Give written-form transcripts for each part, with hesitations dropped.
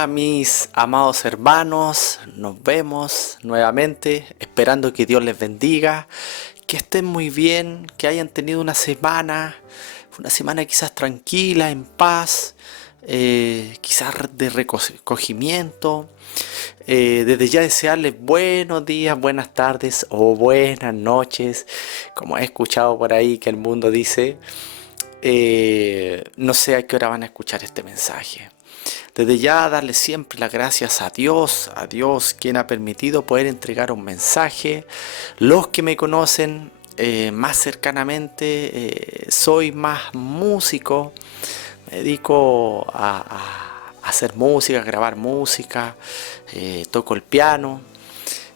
Hola mis amados hermanos, nos vemos nuevamente, esperando que Dios les bendiga, que estén muy bien, que hayan tenido una semana quizás tranquila, en paz, quizás de recogimiento. Desde ya desearles buenos días, buenas tardes o buenas noches, como he escuchado por ahí que el mundo dice. No sé a qué hora van a escuchar este mensaje. Desde ya darle siempre las gracias a Dios quien ha permitido poder entregar un mensaje. Los que me conocen más cercanamente, soy más músico, me dedico a hacer música, a grabar música, toco el piano.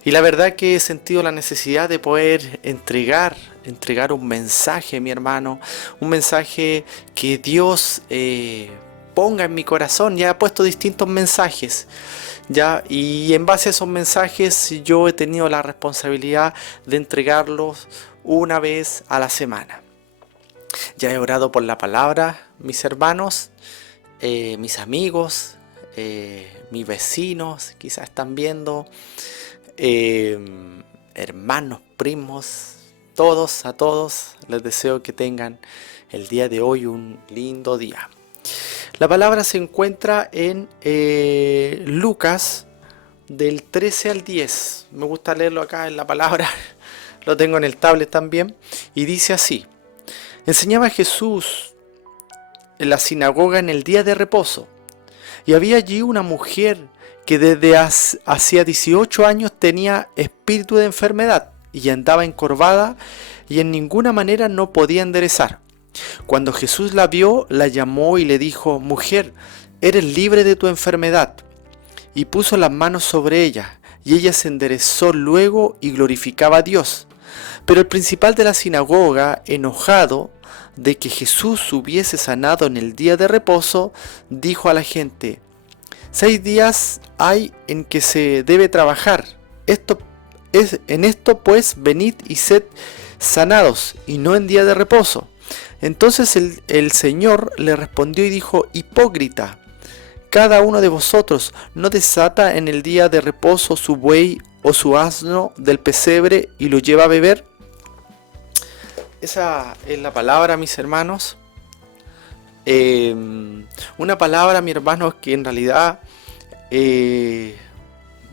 Y la verdad que he sentido la necesidad de poder entregar un mensaje, mi hermano, un mensaje que Dios ponga en mi corazón. Ya he puesto distintos mensajes, ya, y en base a esos mensajes yo he tenido la responsabilidad de entregarlos una vez a la semana. Ya he orado por la palabra, mis hermanos, mis amigos, mis vecinos, quizás están viendo. eh, Hermanos, primos, a todos les deseo que tengan el día de hoy un lindo día. La palabra se encuentra en Lucas del 13 al 10. Me gusta leerlo acá en la palabra, lo tengo en el tablet también, y dice así: enseñaba Jesús en la sinagoga en el día de reposo, y había allí una mujer que desde hacía 18 años tenía espíritu de enfermedad y andaba encorvada y en ninguna manera no podía enderezar. Cuando Jesús la vio, la llamó y le dijo: mujer, eres libre de tu enfermedad. Y puso las manos sobre ella, y ella se enderezó luego y glorificaba a Dios. Pero el principal de la sinagoga, enojado de que Jesús hubiese sanado en el día de reposo, dijo a la gente: 6 días hay en que se debe trabajar. En esto pues venid y sed sanados, y no en día de reposo. Entonces el Señor le respondió y dijo: hipócrita, cada uno de vosotros no desata en el día de reposo su buey o su asno del pesebre y lo lleva a beber. Esa es la palabra, mis hermanos. Una palabra, mi hermano, que en realidad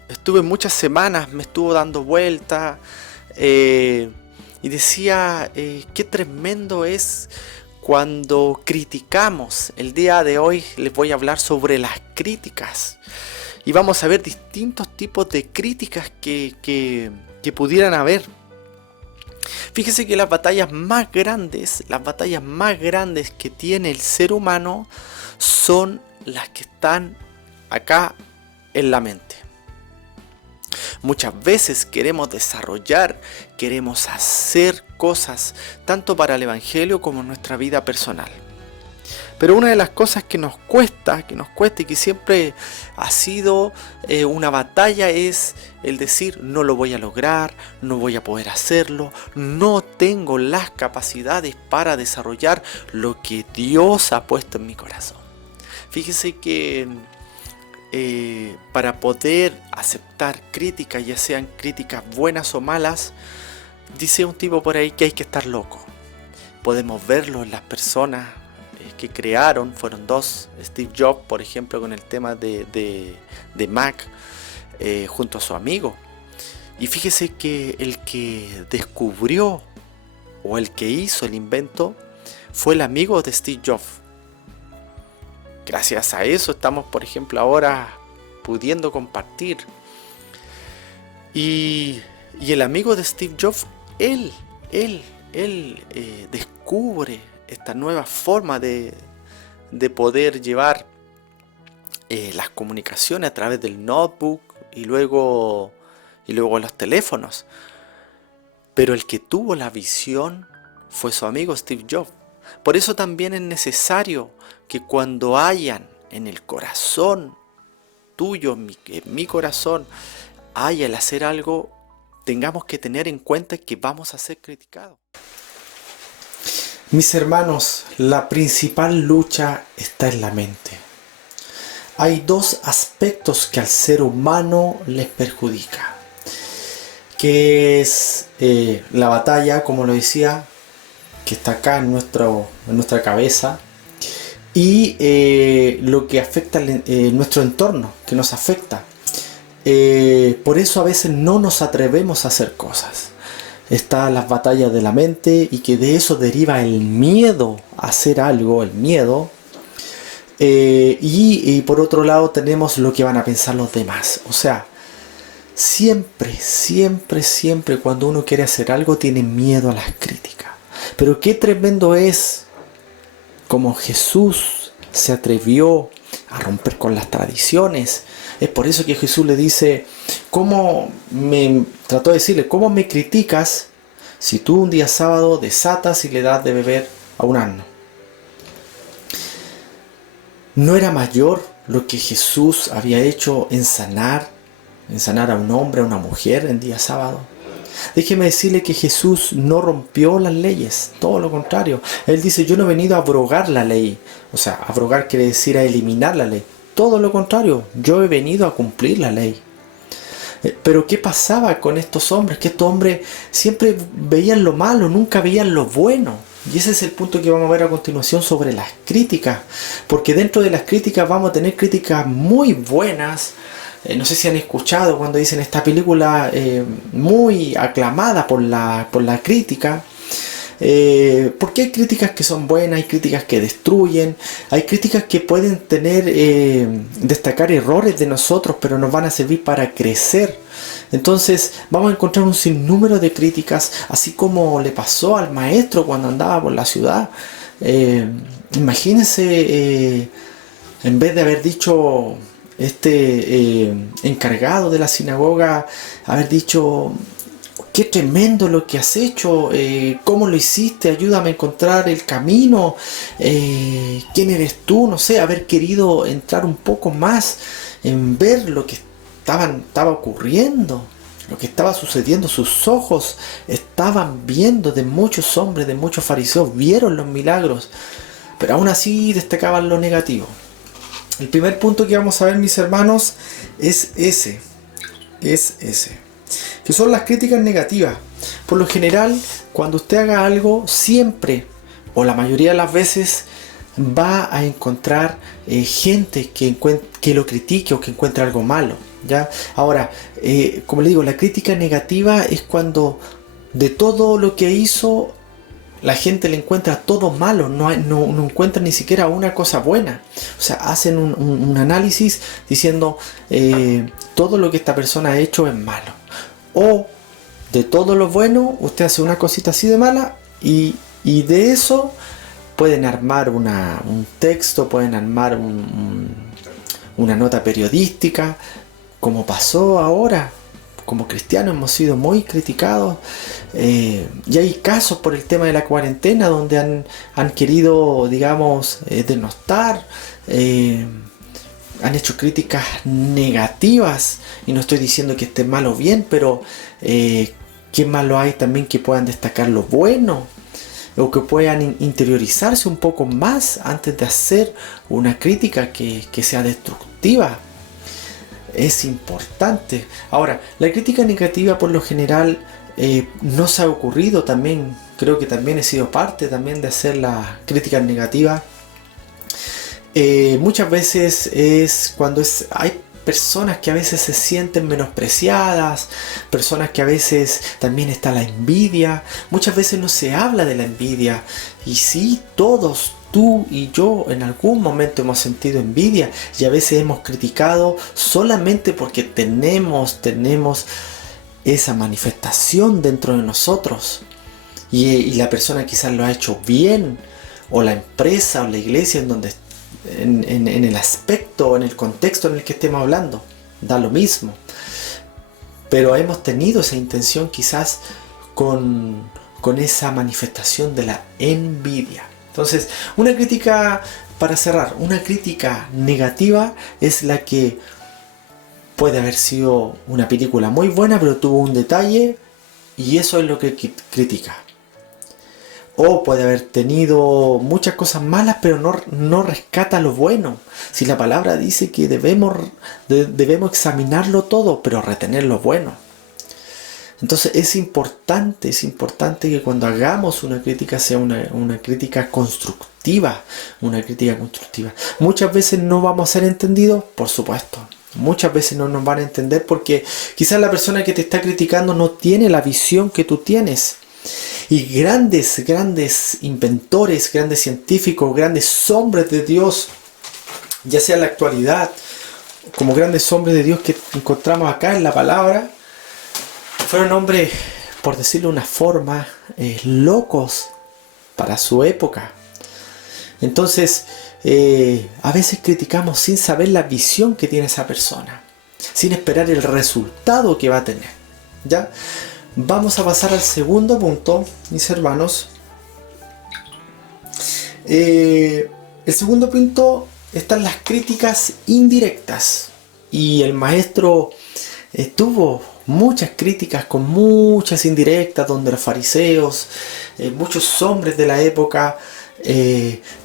estuve muchas semanas, me estuvo dando vueltas, y decía, qué tremendo es cuando criticamos. El día de hoy les voy a hablar sobre las críticas, y vamos a ver distintos tipos de críticas que pudieran haber. Fíjese que las batallas más grandes que tiene el ser humano son las que están acá en la mente. Muchas veces queremos desarrollar, queremos hacer cosas tanto para el evangelio como en nuestra vida personal. Pero una de las cosas que nos cuesta y que siempre ha sido una batalla es el decir: no lo voy a lograr, no voy a poder hacerlo, no tengo las capacidades para desarrollar lo que Dios ha puesto en mi corazón. Fíjese que para poder aceptar críticas, ya sean críticas buenas o malas, dice un tipo por ahí que hay que estar loco. Podemos verlo en las personas que crearon, fueron dos: Steve Jobs, por ejemplo, con el tema de Mac, junto a su amigo. Y fíjese que el que descubrió o el que hizo el invento fue el amigo de Steve Jobs. Gracias a eso estamos, por ejemplo, ahora pudiendo compartir. Y el amigo de Steve Jobs, él descubre esta nueva forma de poder llevar las comunicaciones a través del notebook y luego los teléfonos. Pero el que tuvo la visión fue su amigo Steve Jobs. Por eso también es necesario que cuando hayan en el corazón tuyo, en mi corazón, haya el hacer algo, tengamos que tener en cuenta que vamos a ser criticados. Mis hermanos, la principal lucha está en la mente. hay dos aspectos que al ser humano les perjudica, que es la batalla, como lo decía, que está acá en nuestra cabeza, y lo que afecta nuestro entorno, que nos afecta. Por eso a veces no nos atrevemos a hacer cosas. Están las batallas de la mente, y que de eso deriva el miedo a hacer algo, el miedo. Y por otro lado tenemos lo que van a pensar los demás. O sea, siempre, siempre, siempre cuando uno quiere hacer algo tiene miedo a las críticas. Pero qué tremendo es como Jesús se atrevió a romper con las tradiciones. Es por eso que Jesús le dice, trató de decirle, ¿cómo me criticas si tú un día sábado desatas y le das de beber a un asno? ¿No era mayor lo que Jesús había hecho en sanar a un hombre, a una mujer en día sábado? Déjeme decirle que Jesús no rompió las leyes, todo lo contrario. Él dice, yo no he venido a abrogar la ley. O sea, abrogar quiere decir a eliminar la ley. Todo lo contrario, yo he venido a cumplir la ley. Pero ¿qué pasaba con estos hombres? Que estos hombres siempre veían lo malo, nunca veían lo bueno. Y ese es el punto que vamos a ver a continuación sobre las críticas. Porque dentro de las críticas vamos a tener críticas muy buenas. No sé si han escuchado cuando dicen esta película muy aclamada por la crítica. Porque hay críticas que son buenas, hay críticas que destruyen, hay críticas que pueden destacar errores de nosotros, pero nos van a servir para crecer. Entonces vamos a encontrar un sinnúmero de críticas, así como le pasó al maestro cuando andaba por la ciudad. Imagínense, en vez de haber dicho encargado de la sinagoga, haber dicho, qué tremendo lo que has hecho, cómo lo hiciste, ayúdame a encontrar el camino, quién eres tú, no sé, haber querido entrar un poco más en ver lo que estaba ocurriendo, lo que estaba sucediendo. Sus ojos estaban viendo, de muchos hombres, de muchos fariseos, vieron los milagros, pero aún así destacaban lo negativo. El primer punto que vamos a ver, mis hermanos, es ese, que son las críticas negativas. Por lo general, cuando usted haga algo, siempre, o la mayoría de las veces, va a encontrar gente que lo critique o que encuentre algo malo, ¿ya? Ahora, como le digo, la crítica negativa es cuando de todo lo que hizo, la gente le encuentra todo malo, no encuentra ni siquiera una cosa buena. O sea, hacen un análisis diciendo todo lo que esta persona ha hecho es malo. O de todo lo bueno, usted hace una cosita así de mala y de eso pueden armar un texto, pueden armar una nota periodística, como pasó ahora. Como cristianos hemos sido muy criticados, y hay casos por el tema de la cuarentena donde han querido, digamos, denostar, han hecho críticas negativas, y no estoy diciendo que esté mal o bien, pero qué malo hay también que puedan destacar lo bueno, o que puedan interiorizarse un poco más antes de hacer una crítica que sea destructiva. Es importante. Ahora, la crítica negativa por lo general nos ha ocurrido también. Creo que también he sido parte también de hacer la crítica negativa. Muchas veces es cuando hay personas que a veces se sienten menospreciadas, personas que a veces también está la envidia. Muchas veces no se habla de la envidia, y sí, todos, tú y yo, en algún momento hemos sentido envidia, y a veces hemos criticado solamente porque tenemos esa manifestación dentro de nosotros, y la persona quizás lo ha hecho bien, o la empresa o la iglesia en el aspecto, en el contexto en el que estemos hablando, da lo mismo, pero hemos tenido esa intención quizás con esa manifestación de la envidia. Entonces, una crítica, para cerrar, una crítica negativa es la que puede haber sido una película muy buena, pero tuvo un detalle, y eso es lo que critica. O puede haber tenido muchas cosas malas, pero no rescata lo bueno. Si la palabra dice que debemos examinarlo todo, pero retener lo bueno. Entonces es importante que cuando hagamos una crítica sea una crítica constructiva, Muchas veces no vamos a ser entendidos, por supuesto. Muchas veces no nos van a entender porque quizás la persona que te está criticando no tiene la visión que tú tienes. Y grandes inventores, grandes científicos, grandes hombres de Dios, ya sea en la actualidad, como grandes hombres de Dios que encontramos acá en la palabra, fueron hombres, por decirlo de una forma, locos para su época. Entonces, a veces criticamos sin saber la visión que tiene esa persona, sin esperar el resultado que va a tener. ¿Ya? Vamos a pasar al segundo punto, mis hermanos. El segundo punto están las críticas indirectas. Y el maestro tuvo muchas críticas con muchas indirectas, donde los fariseos, muchos hombres de la época,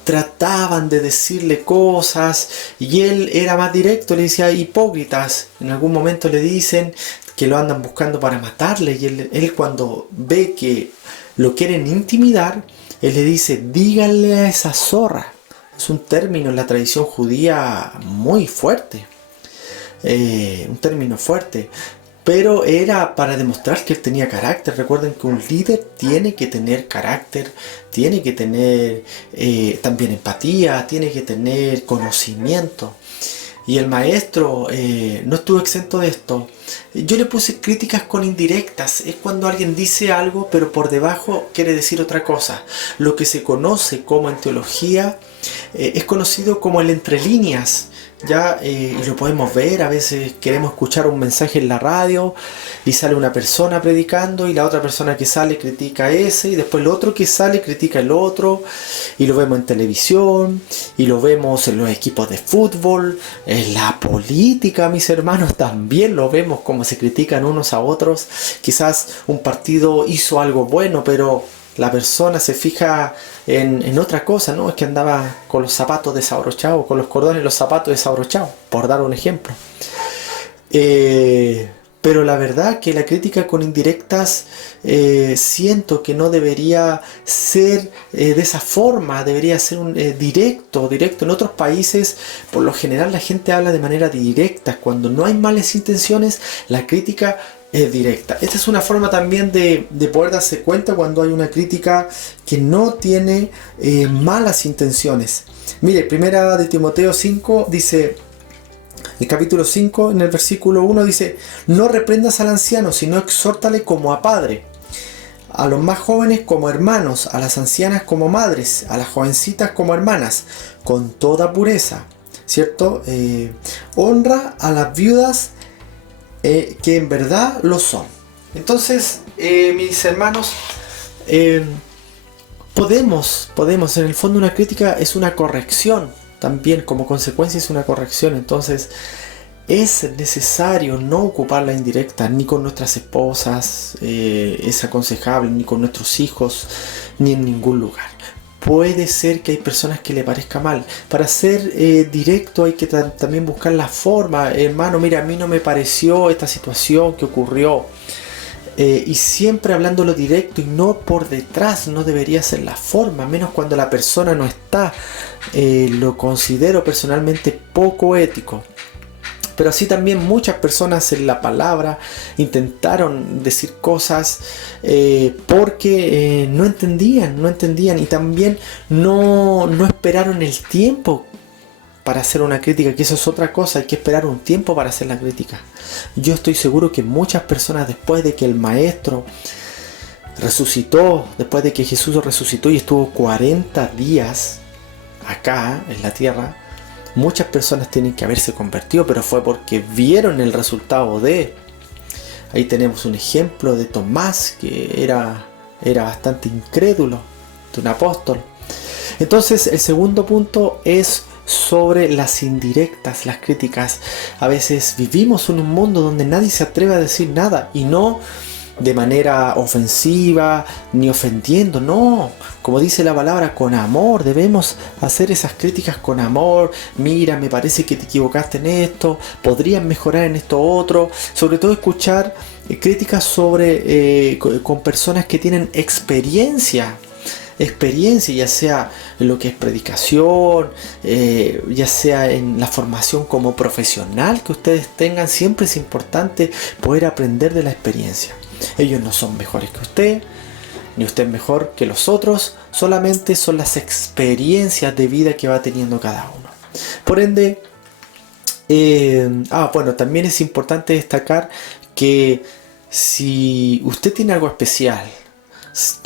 trataban de decirle cosas y él era más directo, le decía hipócritas. En algún momento le dicen que lo andan buscando para matarle y él cuando ve que lo quieren intimidar, él le dice: díganle a esa zorra. Es un término en la tradición judía muy fuerte, un término fuerte, pero era para demostrar que él tenía carácter. Recuerden que un líder tiene que tener carácter, tiene que tener también empatía, tiene que tener conocimiento. Y el maestro no estuvo exento de esto. Yo le puse críticas con indirectas. Es cuando alguien dice algo, pero por debajo quiere decir otra cosa. Lo que se conoce como en teología es conocido como el entre líneas. Ya, y lo podemos ver, a veces queremos escuchar un mensaje en la radio y sale una persona predicando y la otra persona que sale critica a ese y después el otro que sale critica al otro, y lo vemos en televisión y lo vemos en los equipos de fútbol, en la política, mis hermanos, también lo vemos como se critican unos a otros. Quizás un partido hizo algo bueno, pero la persona se fija en otra cosa, ¿no? Es que andaba con los zapatos desabrochados, con los cordones de los zapatos desabrochados, por dar un ejemplo. Pero la verdad que la crítica con indirectas siento que no debería ser de esa forma, debería ser un directo. En otros países, por lo general, la gente habla de manera directa. Cuando no hay malas intenciones, la crítica es directa. Esta es una forma también de poder darse cuenta cuando hay una crítica que no tiene malas intenciones. Mire, primera de Timoteo 5 dice, el capítulo 5 en el versículo 1 dice: no reprendas al anciano, sino exhórtale como a padre, a los más jóvenes como hermanos, a las ancianas como madres, a las jovencitas como hermanas, con toda pureza, ¿cierto? Honra a las viudas que en verdad lo son. Entonces, mis hermanos, podemos, en el fondo una crítica es una corrección, también como consecuencia es una corrección. Entonces es necesario no ocupar la indirecta, ni con nuestras esposas, es aconsejable, ni con nuestros hijos, ni en ningún lugar. Puede ser que hay personas que le parezca mal. Para ser directo hay que también buscar la forma. Hermano, mira, a mí no me pareció esta situación que ocurrió. Y siempre hablándolo directo y no por detrás. No debería ser la forma, menos cuando la persona no está. Lo considero personalmente poco ético. Pero así también muchas personas en la palabra intentaron decir cosas porque no entendían y también no esperaron el tiempo para hacer una crítica, que eso es otra cosa. Hay que esperar un tiempo para hacer la crítica. Yo estoy seguro que muchas personas, después de que el maestro resucitó, después de que Jesús resucitó y estuvo 40 días acá en la tierra, muchas personas tienen que haberse convertido, pero fue porque vieron el resultado de... Ahí tenemos un ejemplo de Tomás, que era bastante incrédulo, de un apóstol. Entonces, el segundo punto es sobre las indirectas, las críticas. A veces vivimos en un mundo donde nadie se atreve a decir nada, y no de manera ofensiva, ni ofendiendo, no. Como dice la palabra, con amor. Debemos hacer esas críticas con amor. Mira, me parece que te equivocaste en esto, podrías mejorar en esto otro. Sobre todo escuchar críticas con personas que tienen experiencia, ya sea en lo que es predicación, ya sea en la formación como profesional que ustedes tengan. Siempre es importante poder aprender de la experiencia. Ellos no son mejores que usted, ni usted mejor que los otros, solamente son las experiencias de vida que va teniendo cada uno. Por ende, bueno, también es importante destacar que si usted tiene algo especial,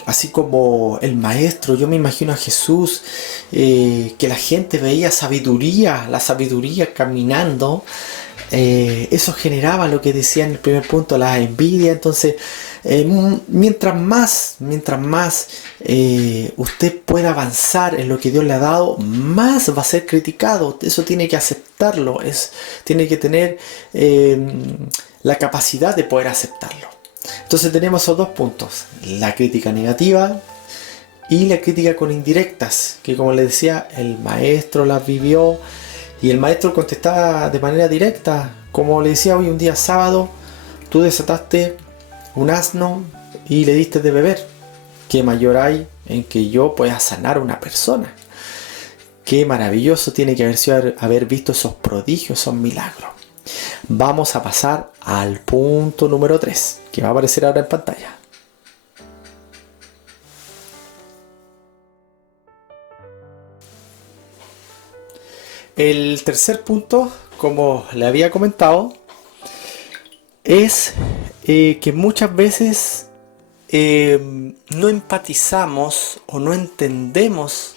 así como el maestro, yo me imagino a Jesús, que la gente veía la sabiduría caminando, eso generaba lo que decía en el primer punto, la envidia. Entonces, mientras más usted pueda avanzar en lo que Dios le ha dado, más va a ser criticado. Eso tiene que aceptarlo, tiene que tener la capacidad de poder aceptarlo. Entonces tenemos esos dos puntos, la crítica negativa y la crítica con indirectas, que como les decía, el maestro las vivió y el maestro contestaba de manera directa. Como le decía, hoy un día sábado, tú desataste un asno y le diste de beber. ¿Qué mayor hay en que yo pueda sanar a una persona? Qué maravilloso tiene que haber visto esos prodigios, esos milagros. Vamos a pasar al punto número 3, que va a aparecer ahora en pantalla. El tercer punto, como le había comentado, es que muchas veces no empatizamos o no entendemos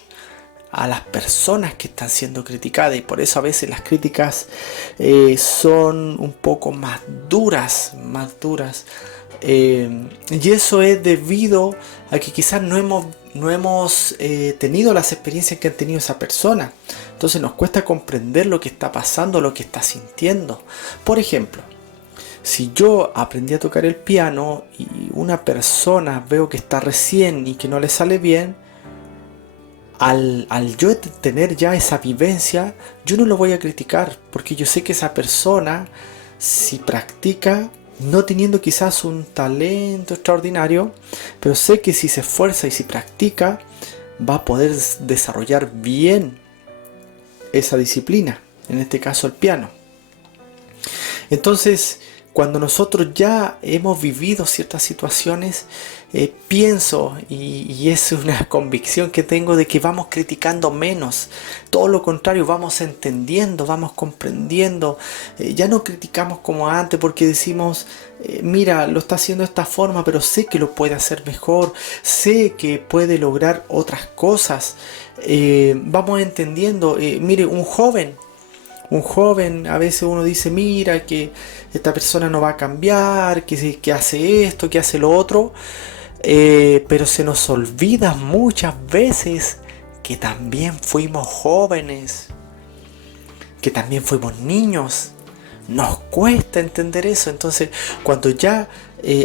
a las personas que están siendo criticadas, y por eso a veces las críticas son un poco más duras, y eso es debido a que quizás no hemos tenido las experiencias que han tenido esa persona. Entonces nos cuesta comprender lo que está pasando, lo que está sintiendo. Por ejemplo, si yo aprendí a tocar el piano y una persona veo que está recién y que no le sale bien, al yo tener ya esa vivencia, yo no lo voy a criticar, porque yo sé que esa persona, si practica, no teniendo quizás un talento extraordinario, pero sé que si se esfuerza y si practica, va a poder desarrollar bien esa disciplina, en este caso el piano. Entonces, cuando nosotros ya hemos vivido ciertas situaciones, pienso, y es una convicción que tengo, de que vamos criticando menos. Todo lo contrario, vamos entendiendo, vamos comprendiendo. Ya no criticamos como antes, porque decimos, mira, lo está haciendo de esta forma, pero sé que lo puede hacer mejor, sé que puede lograr otras cosas. Vamos entendiendo. Mire, un joven, a veces uno dice, mira, que esta persona no va a cambiar, que hace esto, que hace lo otro, pero se nos olvida muchas veces que también fuimos jóvenes, que también fuimos niños. Nos cuesta entender eso. Entonces, cuando ya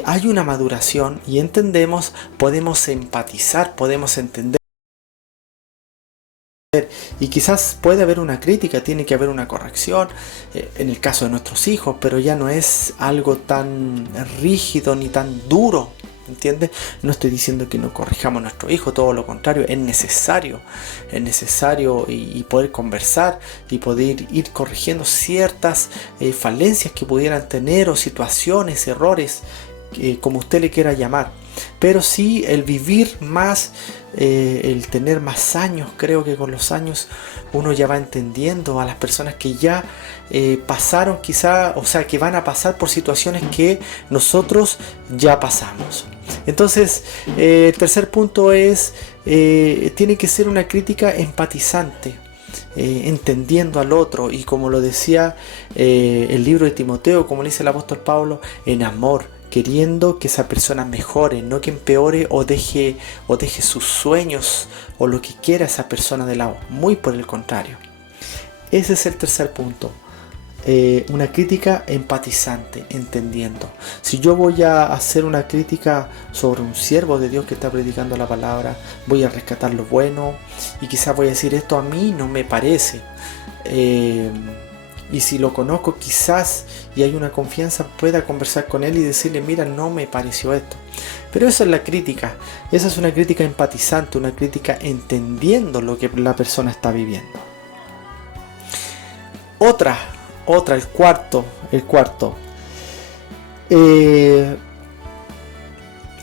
hay una maduración y entendemos, podemos empatizar, podemos entender. Y quizás puede haber una crítica, tiene que haber una corrección, en el caso de nuestros hijos, pero ya no es algo tan rígido ni tan duro, ¿entiendes? No estoy diciendo que no corrijamos a nuestro hijo, todo lo contrario, es necesario y poder conversar y poder ir corrigiendo ciertas falencias que pudieran tener, o situaciones, errores, como usted le quiera llamar. Pero sí, el vivir más, el tener más años, creo que con los años uno ya va entendiendo a las personas que ya pasaron quizá, o sea, que van a pasar por situaciones que nosotros ya pasamos. Entonces, el tercer punto es, tiene que ser una crítica empatizante, entendiendo al otro, y como lo decía el libro de Timoteo, como le dice el apóstol Pablo, en amor, queriendo que esa persona mejore, no que empeore o deje sus sueños o lo que quiera esa persona de lado. Muy por el contrario. Ese es el tercer punto. una crítica empatizante, entendiendo. Si yo voy a hacer una crítica sobre un siervo de Dios que está predicando la palabra, voy a rescatar lo bueno y quizás voy a decir esto a mí no me parece. Y si lo conozco quizás y hay una confianza pueda conversar con él y decirle mira no me pareció esto. Pero esa es la crítica, esa es una crítica empatizante, una crítica entendiendo lo que la persona está viviendo. El cuarto.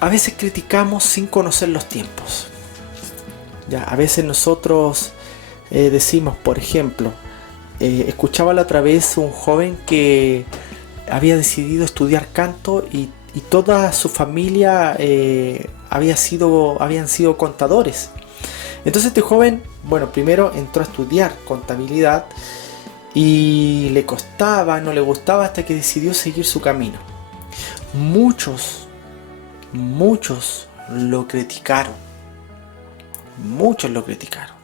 A veces criticamos sin conocer los tiempos. Ya, a veces nosotros decimos, por ejemplo, escuchaba la otra vez un joven que había decidido estudiar canto y toda su familia habían sido contadores. Entonces este joven, bueno, primero entró a estudiar contabilidad y le costaba, no le gustaba hasta que decidió seguir su camino. Muchos lo criticaron. Muchos lo criticaron.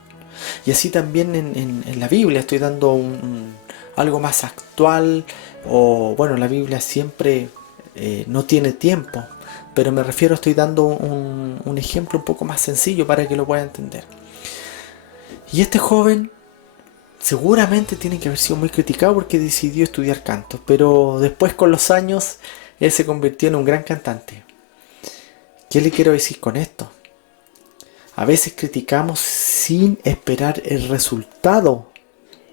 Y así también en la Biblia, estoy dando algo más actual, o bueno, la Biblia siempre no tiene tiempo, pero me refiero, estoy dando un ejemplo un poco más sencillo para que lo pueda entender. Y este joven seguramente tiene que haber sido muy criticado porque decidió estudiar canto, pero después con los años él se convirtió en un gran cantante. ¿Qué le quiero decir con esto? A veces criticamos sin esperar el resultado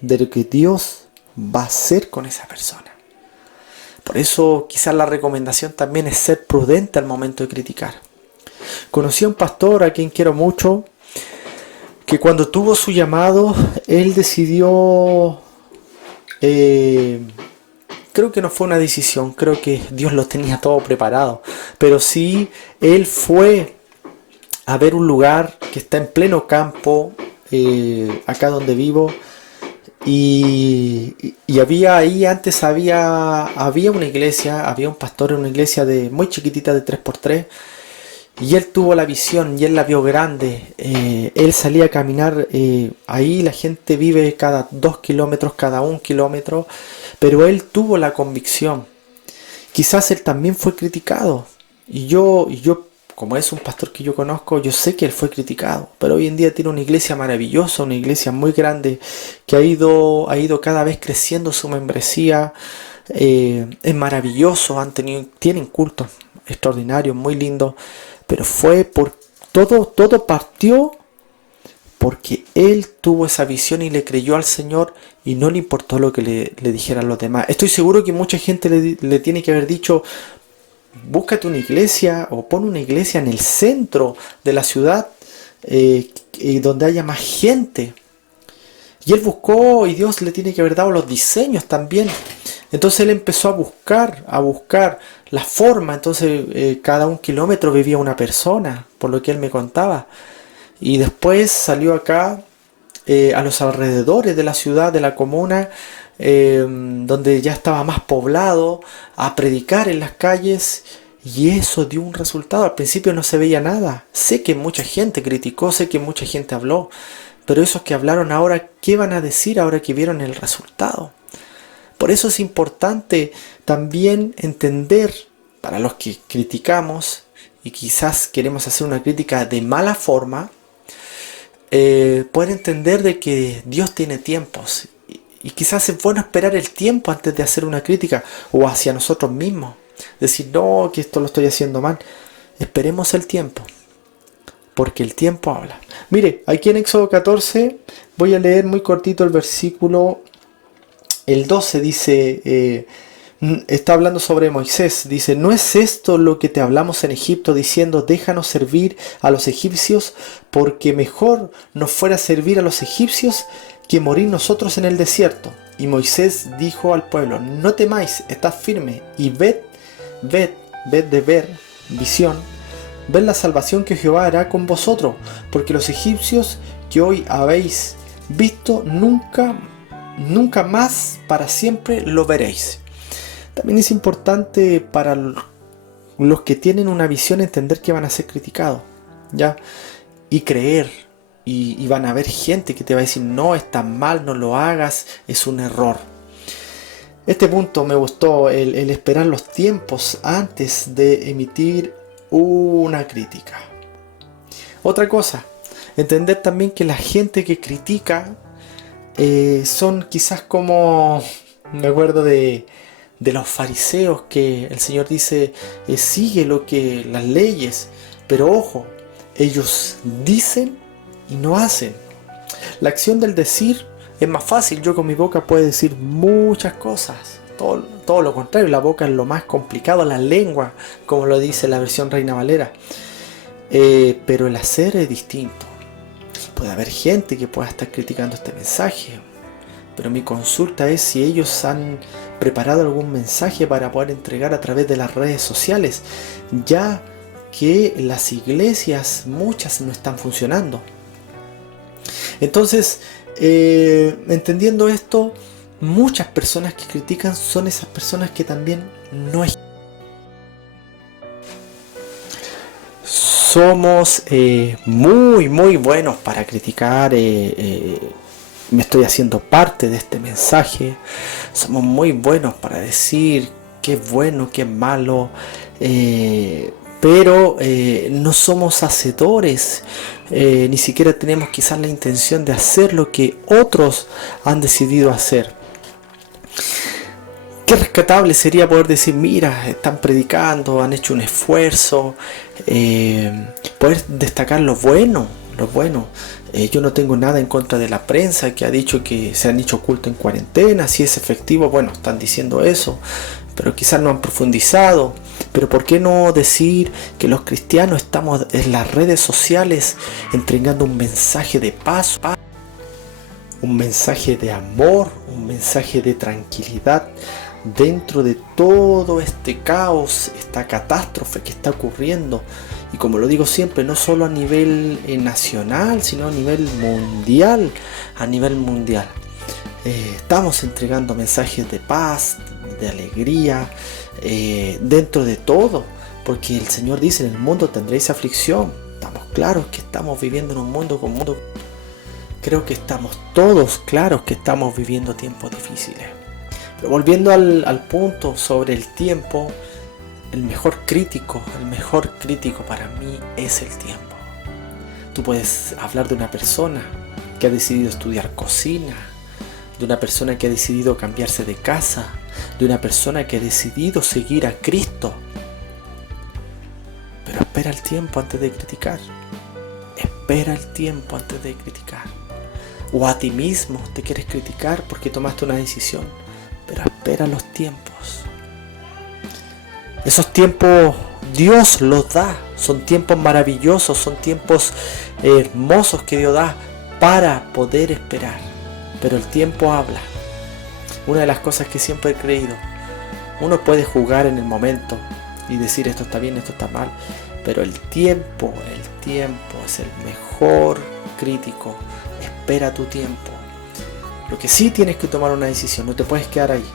de lo que Dios va a hacer con esa persona. Por eso quizás la recomendación también es ser prudente al momento de criticar. Conocí a un pastor a quien quiero mucho, que cuando tuvo su llamado, él decidió, creo que no fue una decisión, creo que Dios lo tenía todo preparado, pero sí, él fue a ver un lugar que está en pleno campo, acá donde vivo, y había ahí, antes había una iglesia, había un pastor en una iglesia muy chiquitita de 3x3, y él tuvo la visión y él la vio grande. Él salía a caminar, ahí la gente vive cada 2 kilómetros, cada 1 kilómetro, pero él tuvo la convicción. Quizás él también fue criticado, y yo como es un pastor que yo conozco, yo sé que él fue criticado, pero hoy en día tiene una iglesia maravillosa, una iglesia muy grande, que ha ido cada vez creciendo su membresía. Es maravilloso, tienen cultos extraordinarios, muy lindos, pero fue por todo partió porque él tuvo esa visión y le creyó al Señor y no le importó lo que le dijeran los demás. Estoy seguro que mucha gente le tiene que haber dicho, búscate una iglesia o pon una iglesia en el centro de la ciudad, donde haya más gente. Y él buscó, y Dios le tiene que haber dado los diseños también. Entonces él empezó a buscar la forma. Entonces cada 1 kilómetro vivía una persona, por lo que él me contaba. Y después salió acá, a los alrededores de la ciudad, de la comuna, donde ya estaba más poblado, a predicar en las calles, y eso dio un resultado. Al principio no se veía nada. Sé que mucha gente criticó, sé que mucha gente habló, pero esos que hablaron ahora, ¿qué van a decir ahora que vieron el resultado? Por eso es importante también entender, para los que criticamos y quizás queremos hacer una crítica de mala forma, poder entender de que Dios tiene tiempos. Y quizás es bueno esperar el tiempo antes de hacer una crítica, o hacia nosotros mismos. Decir, no, que esto lo estoy haciendo mal. Esperemos el tiempo, porque el tiempo habla. Mire, aquí en Éxodo 14, voy a leer muy cortito el versículo, el 12 dice, está hablando sobre Moisés, dice, ¿no es esto lo que te hablamos en Egipto diciendo, déjanos servir a los egipcios, porque mejor nos fuera servir a los egipcios que morir nosotros en el desierto? Y Moisés dijo al pueblo, no temáis, estad firme y ved de ver, visión, ved la salvación que Jehová hará con vosotros, porque los egipcios que hoy habéis visto, nunca más para siempre lo veréis. También es importante para los que tienen una visión entender que van a ser criticados, ¿ya? Y creer, y van a haber gente que te va a decir, no, está mal, no lo hagas, es un error. Este punto me gustó, el esperar los tiempos antes de emitir una crítica. Otra cosa, entender también que la gente que critica son quizás como, me acuerdo de los fariseos, que el Señor dice, sigue lo que las leyes, pero ojo, ellos dicen y no hacen. La acción del decir es más fácil. Yo con mi boca puedo decir muchas cosas. Todo lo contrario, la boca es lo más complicado, la lengua, como lo dice la versión Reina Valera. Pero el hacer es distinto. Puede haber gente que pueda estar criticando este mensaje, pero mi consulta es si ellos han preparado algún mensaje para poder entregar a través de las redes sociales, ya que las iglesias, muchas no están funcionando. Entonces, entendiendo esto, muchas personas que critican son esas personas que también no es. Somos muy buenos para criticar. Me estoy haciendo parte de este mensaje. Somos muy buenos para decir qué es bueno, qué es malo. Pero no somos hacedores, ni siquiera tenemos quizás la intención de hacer lo que otros han decidido hacer. Qué rescatable sería poder decir, mira, están predicando, han hecho un esfuerzo, poder destacar lo bueno, lo bueno. Yo no tengo nada en contra de la prensa que ha dicho que se han hecho culto en cuarentena, si es efectivo, bueno, están diciendo eso, pero quizás no han profundizado. Pero ¿por qué no decir que los cristianos estamos en las redes sociales entregando un mensaje de paz, un mensaje de amor, un mensaje de tranquilidad dentro de todo este caos, esta catástrofe que está ocurriendo? Y como lo digo siempre, no solo a nivel nacional, sino a nivel mundial, estamos entregando mensajes de paz, de alegría, dentro de todo, porque el Señor dice, en el mundo tendréis aflicción. Estamos claros que estamos viviendo en un mundo con mundo. Creo que estamos todos claros que estamos viviendo tiempos difíciles. Pero volviendo al punto sobre el tiempo, el mejor crítico para mí es el tiempo. Tú puedes hablar de una persona que ha decidido estudiar cocina, de una persona que ha decidido cambiarse de casa, de una persona que ha decidido seguir a Cristo. Pero espera el tiempo antes de criticar. Espera el tiempo antes de criticar. O a ti mismo te quieres criticar porque tomaste una decisión. Pero espera los tiempos. Esos tiempos Dios los da. Son tiempos maravillosos, son tiempos hermosos que Dios da para poder esperar. Pero el tiempo habla. Una de las cosas que siempre he creído, uno puede jugar en el momento y decir esto está bien, esto está mal, pero el tiempo es el mejor crítico. Espera tu tiempo. Lo que sí tienes que tomar una decisión, no te puedes quedar ahí.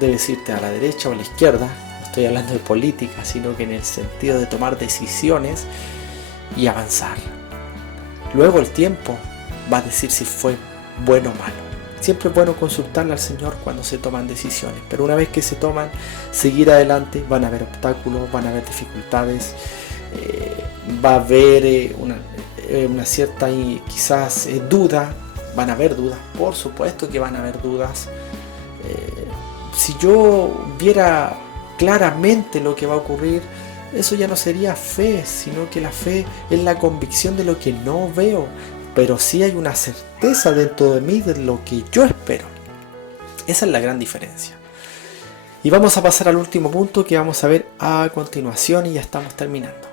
Debes irte a la derecha o a la izquierda, no estoy hablando de política, sino que en el sentido de tomar decisiones y avanzar. Luego el tiempo va a decir si fue bueno o malo. Siempre es bueno consultarle al Señor cuando se toman decisiones, pero una vez que se toman, seguir adelante. Van a haber obstáculos, van a haber dificultades, va a haber una cierta quizás duda, van a haber dudas, por supuesto que van a haber dudas. Si yo viera claramente lo que va a ocurrir, eso ya no sería fe, sino que la fe es la convicción de lo que no veo, pero sí hay una certeza dentro de mí de lo que yo espero. Esa es la gran diferencia. Y vamos a pasar al último punto que vamos a ver a continuación y ya estamos terminando.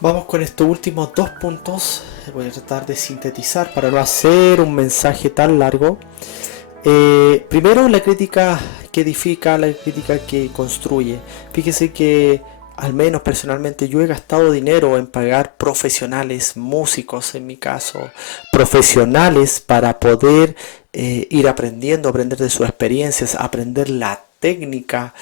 Vamos con estos últimos dos puntos. Voy a tratar de sintetizar para no hacer un mensaje tan largo. Primero, la crítica que edifica, la crítica que construye. Fíjese que al menos personalmente yo he gastado dinero en pagar profesionales, músicos en mi caso, profesionales para poder ir aprendiendo, aprender de sus experiencias, aprender la técnica,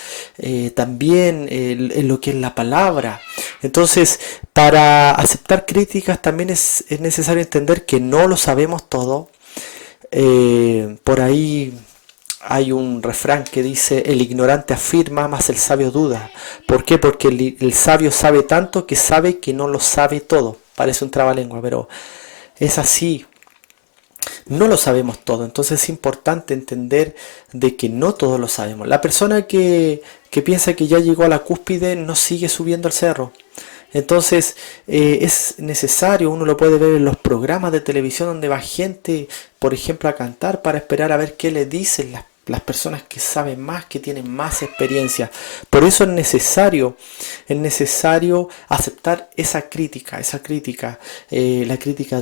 también en lo que es la palabra. Entonces, para aceptar críticas también es necesario entender que no lo sabemos todo. Por ahí hay un refrán que dice: el ignorante afirma, mas el sabio duda. ¿Por qué? Porque el sabio sabe tanto que sabe que no lo sabe todo. Parece un trabalengua, pero es así. No lo sabemos todo, entonces es importante entender de que no todos lo sabemos. La persona que piensa que ya llegó a la cúspide no sigue subiendo al cerro. Entonces es necesario, uno lo puede ver en los programas de televisión donde va gente, por ejemplo, a cantar para esperar a ver qué le dicen las personas que saben más, que tienen más experiencia. Por eso es necesario aceptar esa crítica, la crítica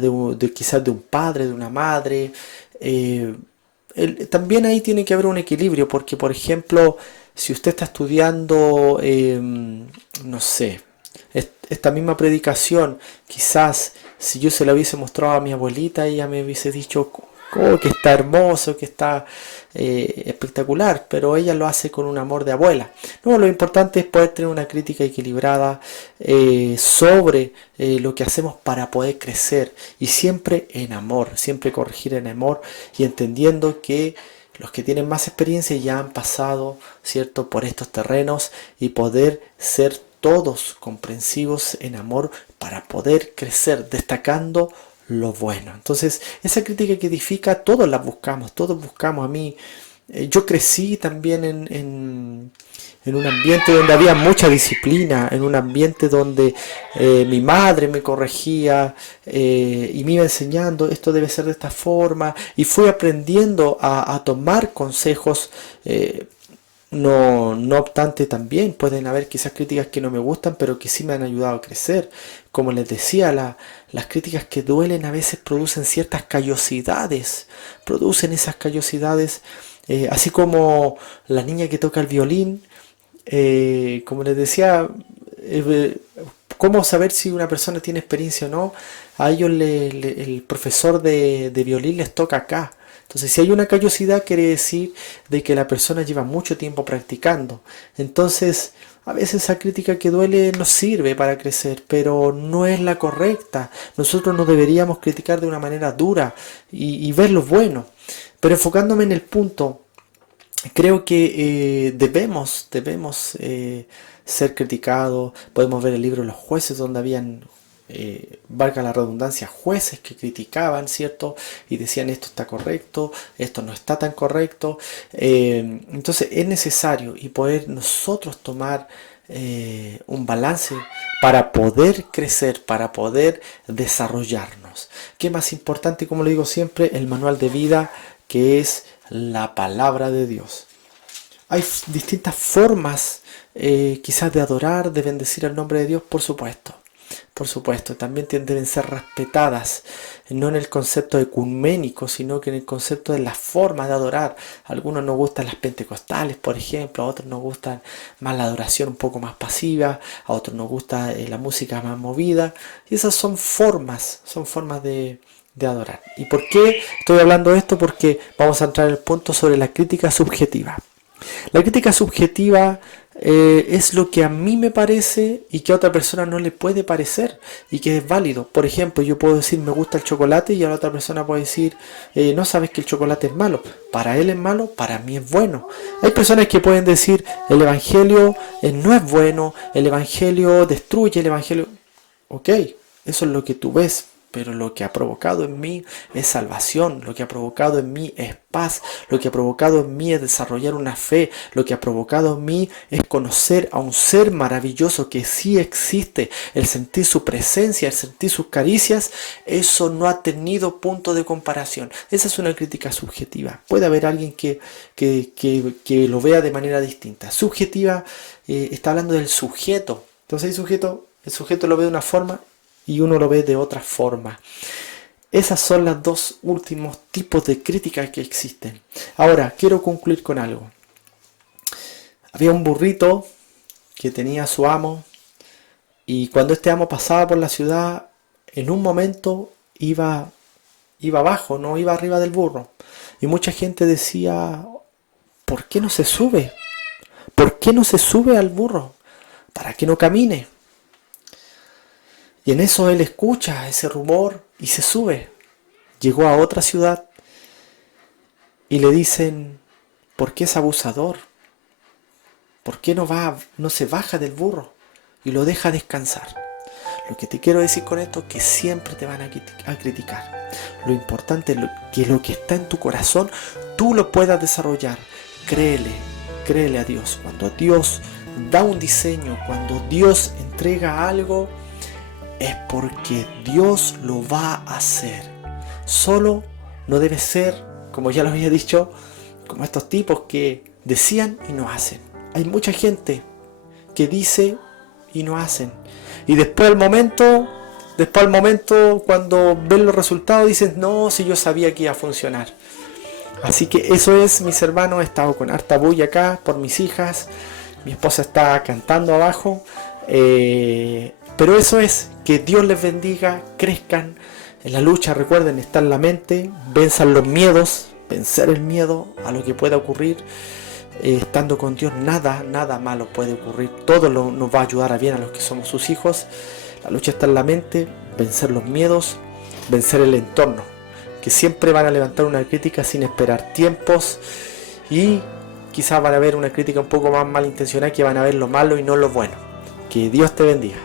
quizás de un padre, de una madre. eh, También ahí tiene que haber un equilibrio, porque por ejemplo, si usted está estudiando, no sé, esta misma predicación, quizás si yo se la hubiese mostrado a mi abuelita, ella me hubiese dicho: "Oh, que está hermoso, que está espectacular", pero ella lo hace con un amor de abuela. No, lo importante es poder tener una crítica equilibrada sobre lo que hacemos para poder crecer, y siempre en amor, siempre corregir en amor, y entendiendo que los que tienen más experiencia ya han pasado, ¿cierto?, por estos terrenos, y poder ser todos comprensivos en amor para poder crecer, destacando lo bueno. Entonces, esa crítica que edifica, todos la buscamos, todos buscamos. A mí, yo crecí también en un ambiente donde había mucha disciplina, en un ambiente donde mi madre me corregía y me iba enseñando: esto debe ser de esta forma, y fui aprendiendo a tomar consejos. No obstante, también pueden haber quizás críticas que no me gustan, pero que sí me han ayudado a crecer. Como les decía, las críticas que duelen a veces producen ciertas callosidades, producen esas callosidades, así como la niña que toca el violín. Como les decía, eh, ¿cómo saber si una persona tiene experiencia o no? A ellos el profesor de violín les toca acá. Entonces, si hay una callosidad, quiere decir de que la persona lleva mucho tiempo practicando. Entonces, a veces esa crítica que duele nos sirve para crecer, pero no es la correcta. Nosotros no deberíamos criticar de una manera dura y ver lo bueno. Pero enfocándome en el punto, creo que debemos ser criticados. Podemos ver el libro de los jueces, donde habían, valga la redundancia, jueces que criticaban, ¿cierto? Y decían: esto está correcto, esto no está tan correcto. Entonces es necesario y poder nosotros tomar un balance para poder crecer, para poder desarrollarnos. ¿Qué más importante? Como le digo siempre, el manual de vida, que es la palabra de Dios. Hay distintas formas quizás de adorar, de bendecir el nombre de Dios, por supuesto. Por supuesto, también deben ser respetadas, no en el concepto ecuménico, sino que en el concepto de las formas de adorar. A algunos nos gustan las pentecostales, por ejemplo, a otros nos gustan más la adoración un poco más pasiva, a otros nos gusta la música más movida, y esas son formas de adorar. ¿Y por qué estoy hablando de esto? Porque vamos a entrar en el punto sobre la crítica subjetiva. La crítica subjetiva es lo que a mí me parece y que a otra persona no le puede parecer, y que es válido. Por ejemplo, yo puedo decir: me gusta el chocolate, y a la otra persona puede decir: no sabes que el chocolate es malo. Para él es malo, para mí es bueno. Hay personas que pueden decir: el evangelio no es bueno, el evangelio destruye, el evangelio... Ok, eso es lo que tú ves, pero lo que ha provocado en mí es salvación, lo que ha provocado en mí es paz, lo que ha provocado en mí es desarrollar una fe, lo que ha provocado en mí es conocer a un ser maravilloso que sí existe, el sentir su presencia, el sentir sus caricias. Eso no ha tenido punto de comparación. Esa es una crítica subjetiva. Puede haber alguien que lo vea de manera distinta. Subjetiva está hablando del sujeto. Entonces el sujeto lo ve de una forma y uno lo ve de otra forma. Esas son los dos últimos tipos de críticas que existen. Ahora, quiero concluir con algo. Había un burrito que tenía a su amo, y cuando este amo pasaba por la ciudad, en un momento iba abajo, no iba arriba del burro. Y mucha gente decía: ¿por qué no se sube? ¿Por qué no se sube al burro? ¿Para que no camine? Y en eso él escucha ese rumor y se sube. Llegó a otra ciudad y le dicen, ¿por qué es abusador? ¿Por qué no se baja del burro y lo deja descansar? Lo que te quiero decir con esto es que siempre te van a criticar. Lo importante es que lo que está en tu corazón tú lo puedas desarrollar. Créele a Dios. Cuando Dios da un diseño, cuando Dios entrega algo, es porque Dios lo va a hacer. Solo no debe ser, como ya lo había dicho, como estos tipos que decían y no hacen. Hay mucha gente que dice y no hacen. Y después al momento, cuando ven los resultados, dicen, no, si yo sabía que iba a funcionar. Así que eso es, mis hermanos. He estado con harta bulla acá por mis hijas. Mi esposa está cantando abajo. Pero eso es, que Dios les bendiga, crezcan. En la lucha, recuerden, está en la mente. Venzan los miedos, vencer el miedo a lo que pueda ocurrir. Estando con Dios, nada malo puede ocurrir. Todo nos va a ayudar a bien a los que somos sus hijos. La lucha está en la mente, vencer los miedos, vencer el entorno, que siempre van a levantar una crítica sin esperar tiempos, y quizás van a ver una crítica un poco más malintencionada, que van a ver lo malo y no lo bueno. Que Dios te bendiga.